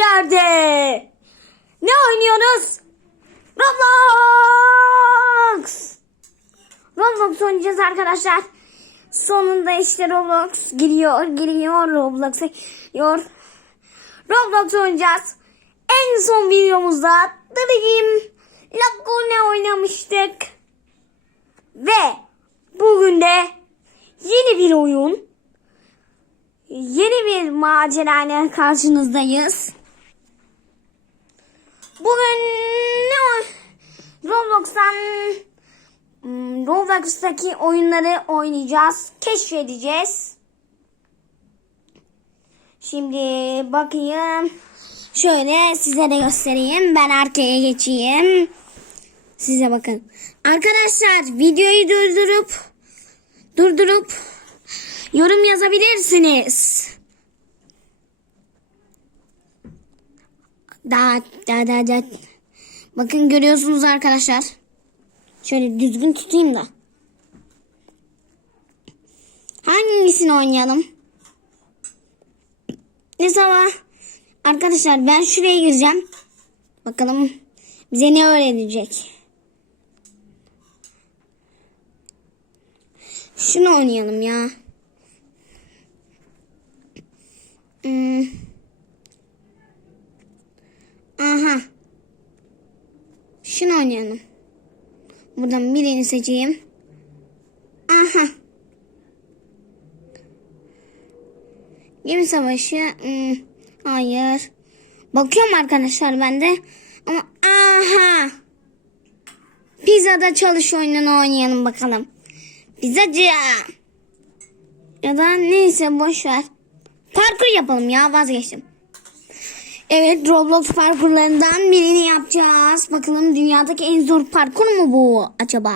yerde. Ne oynuyoruz? Roblox. Roblox oynayacağız arkadaşlar. Sonunda işte Roblox giriyor, giriyor Roblox'a giriyor. Roblox oynayacağız. En son videomuzda Dream Lagune oynamıştık. Ve bugün de yeni bir oyun, yeni bir macerayla karşınızdayız. Bugün ne Roblox'tan hmm, Roblox'taki oyunları oynayacağız, keşfedeceğiz. Şimdi bakayım. Şöyle size de göstereyim. Ben arkaya geçeyim. Size bakın. Arkadaşlar videoyu durdurup durdurup yorum yazabilirsiniz. Da da da da. Bakın görüyorsunuz arkadaşlar. Şöyle düzgün tutayım da. Hangisini oynayalım? Ne sabah? Arkadaşlar ben şuraya gireceğim. Bakalım bize ne öğrenecek. Şunu oynayalım ya. Hmm. Aha. Şunu oynayalım. Buradan birini seçeyim. Aha. Gemi savaşı. hmm, hayır. Bakıyorum arkadaşlar ben de. Ama aha. Pizzada çalış oyununu oynayalım bakalım. Pizzacı. Ya da neyse boş ver. Parkur yapalım ya vazgeçtim. Evet Roblox parkurlarından birini yapacağız. Bakalım dünyadaki en zor parkur mu bu acaba?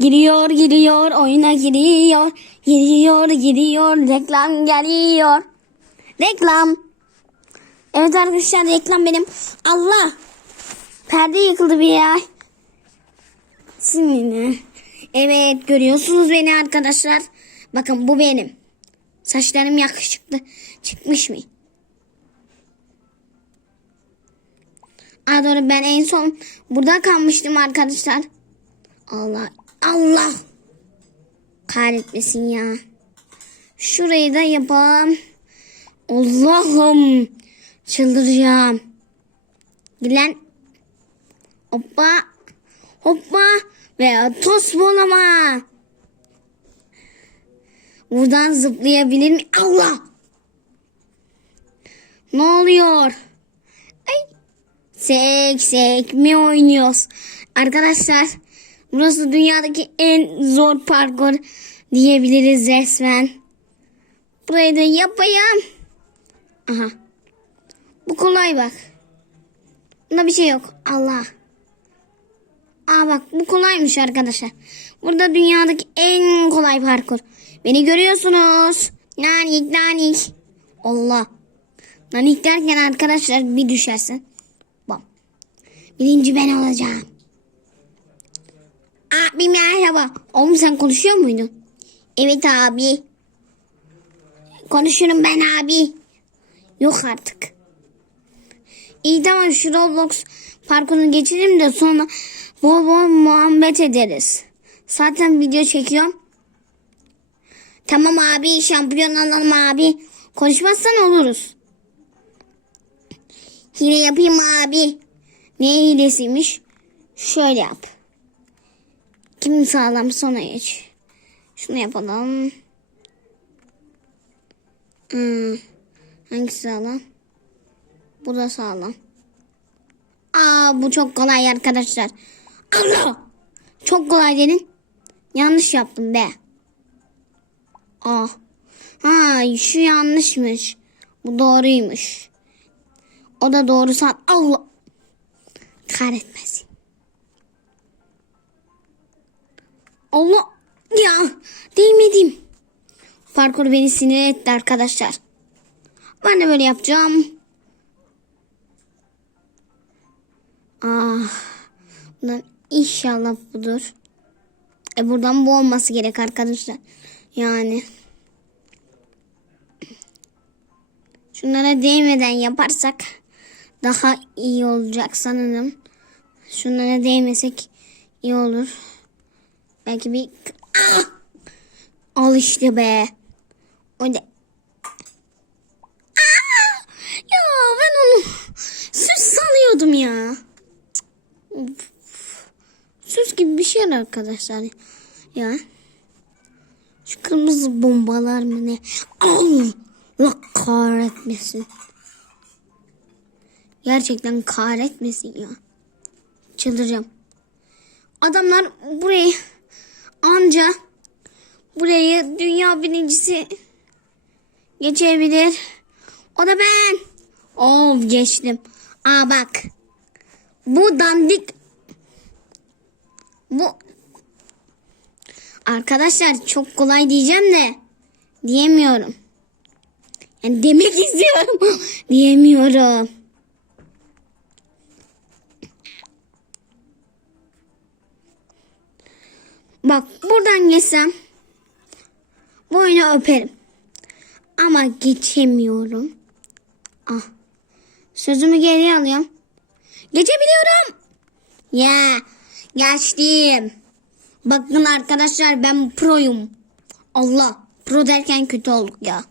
Giriyor giriyor oyuna giriyor. Giriyor giriyor reklam geliyor. Reklam. Evet arkadaşlar reklam benim. Allah. Perde yıkıldı bir ya. Sinirli. Evet görüyorsunuz beni arkadaşlar. Bakın bu benim. Saçlarım yakışıklı çıkmış mı? Aa ben en son burada kalmıştım arkadaşlar. Allah Allah kahretmesin ya. Şurayı da yapalım. Allah'ım çıldıracağım. Gilen hoppa hoppa veya toz bolama. Buradan zıplayabilir mi? Allah! Ne oluyor? Sek sek mi oynuyoruz? Arkadaşlar burası dünyadaki en zor parkur diyebiliriz resmen. Burayı da yapayım. Aha. Bu kolay bak. Bunda bir şey yok. Allah. Aa bak bu kolaymış arkadaşlar. Burada dünyadaki en kolay parkur. Beni görüyorsunuz. Nanik nanik. Allah. Nanik derken arkadaşlar bir düşersin. Birinci ben olacağım. Abi merhaba. Oğlum sen konuşuyor muydun? Evet abi. Konuşurum ben abi. Yok artık. İyi tamam şu Roblox parkunu geçelim de sonra bol bol muhabbet ederiz. Zaten video çekiyorum. Tamam abi şampiyon alalım abi. Konuşmazsan oluruz. Hile yapayım abi. Ne hilesiymiş? Şöyle yap. Kim sağlam sona geç. Şunu yapalım. Hmm. Hangisi sağlam? Bu da sağlam. Aa bu çok kolay arkadaşlar. Allah! Çok kolay dedin. Yanlış yaptım be. Aa. Ha şu yanlışmış. Bu doğruymuş. O da doğru san. Allah. Kahretmesin. Allah. Ya değmedim. Parkur beni sinir etti arkadaşlar. Ben de böyle yapacağım. Ah. Bundan inşallah budur. E buradan bu olması gerek arkadaşlar. Yani. Şunlara değmeden yaparsak daha iyi olacak sanırım. Şunlara değmesek iyi olur. Belki bir... Al işte be. O da... Ya ben onu süs sanıyordum ya. Süs gibi bir şey arkadaşlar. Ya. Şu kırmızı bombalar mı ne? Allah kahretmesin. Gerçekten kahretmesin ya. Çıldıracağım. Adamlar burayı anca burayı dünya birincisi geçebilir. O da ben. Of geçtim. Aa bak. Bu dandik. Bu Arkadaşlar çok kolay diyeceğim de diyemiyorum. Yani demek istiyorum. diyemiyorum. Bak buradan geçsem bu oyunu öperim. Ama geçemiyorum. Ah. Sözümü geri alıyorum. Geçebiliyorum. Ya geçtim. Bakın arkadaşlar ben proyum. Allah pro derken kötü olduk ya.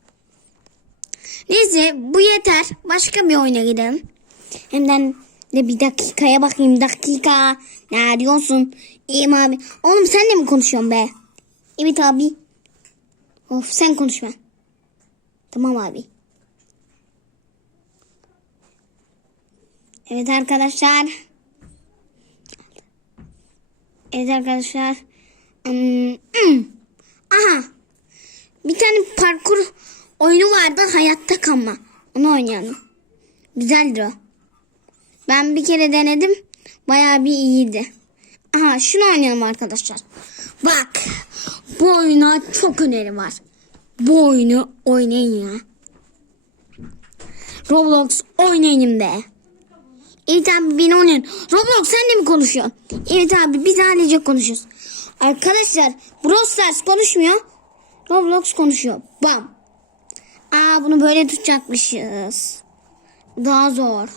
Neyse bu yeter. Başka bir oyuna gidelim. Hemden de bir dakikaya bakayım. Dakika. Ne diyorsun? İyiyim abi. Oğlum sen de mi konuşuyorsun be? Evet abi. Of sen konuşma. Tamam abi. Evet arkadaşlar. Evet arkadaşlar. Hmm, hmm. Aha. Bir tane parkur oyunu vardı hayatta kalma. Onu oynayalım. Güzeldir o. Ben bir kere denedim. Bayağı bir iyiydi. Aha şunu oynayalım arkadaşlar. Bak. Bu oyuna çok öneri var. Bu oyunu oynayın ya. Roblox oynayın be. Evet abi beni oynayın. Roblox sen de mi konuşuyorsun? Evet abi biz ailece konuşuyoruz. Arkadaşlar Brawl konuşmuyor. Roblox konuşuyor. Bam. Aa bunu böyle tutacakmışız. Daha zor.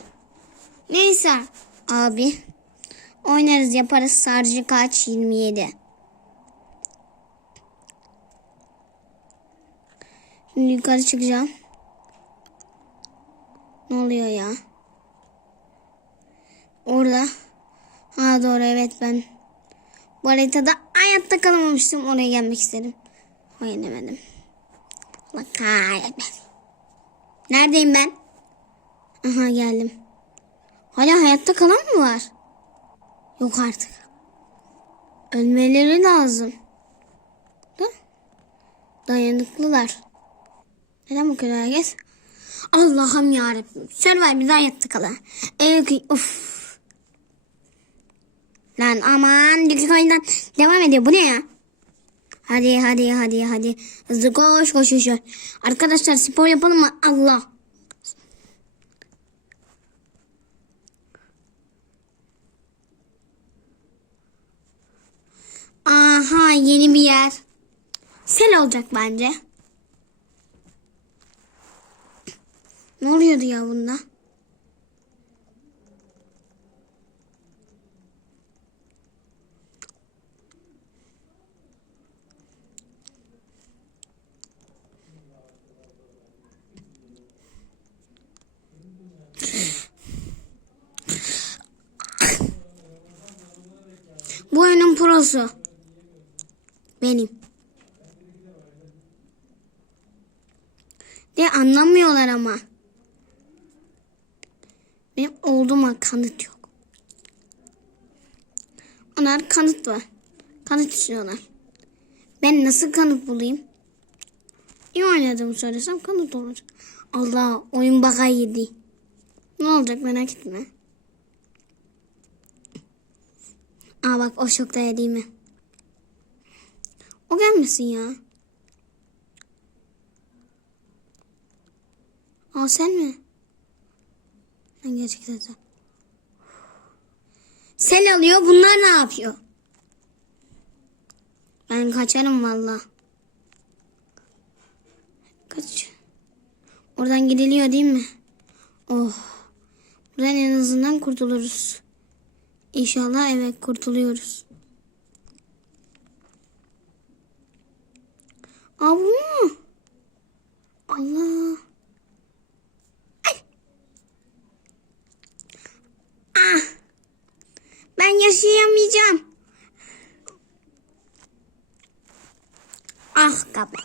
Neyse abi. Oynarız yaparız. Sarıcı kaç? 27. Şimdi yukarı çıkacağım. Ne oluyor ya? Orada. Ha doğru evet ben. Bu haritada hayatta kalamamıştım. Oraya gelmek istedim. Oynadım. Allah kahretmesin. Neredeyim ben? Aha geldim. Hala hayatta kalan mı var? Yok artık. Ölmeleri lazım. Da? Dayanıklılar. Neden bu kadar herkes? Allah'ım yarabbim. Survivor'da hayatta kalan. Evet, of. Lan aman düdük oyundan devam ediyor. Bu ne ya? Hadi hadi hadi hadi. Hızlı koş koş koş. Arkadaşlar spor yapalım mı? Allah. Aha yeni bir yer. Sel olacak bence. Ne oluyordu ya bunda? Bu oyunun prosu. Benim. De anlamıyorlar ama. Benim olduğuma kanıt yok. Onlar kanıt var. Kanıt istiyorlar. Ben nasıl kanıt bulayım? İyi oynadığımı söylesem kanıt olacak. Allah oyun baka yedi. Ne olacak merak etme. Aa bak o şokta yedi mi? O gelmesin ya. Aa sen mi? Ben gerçekten sen. Sel alıyor bunlar ne yapıyor? Ben kaçarım valla. Kaç. Oradan gidiliyor değil mi? Oh. Buradan en azından kurtuluruz. İnşallah evet kurtuluyoruz. Mu? Allah. Ah. Ben yaşayamayacağım. Ah kabe.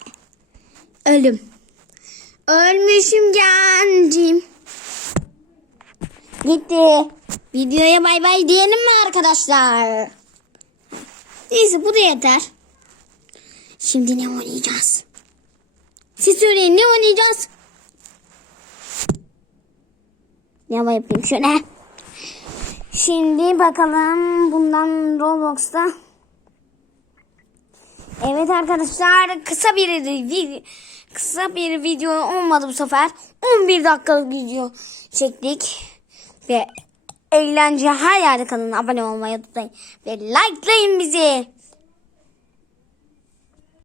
Ölüm. Ölmüşüm gencim. Gitti. Videoya bay bay diyelim mi arkadaşlar? Neyse bu da yeter. Şimdi ne oynayacağız? Siz söyleyin ne oynayacağız? Ne yapayım şöyle. Şimdi bakalım bundan Roblox'ta. Evet arkadaşlar kısa bir video, kısa bir video olmadı bu sefer. 11 dakikalık video çektik. Ve eğlence her yerde kanalına abone olmayı unutmayın. Ve likelayın bizi.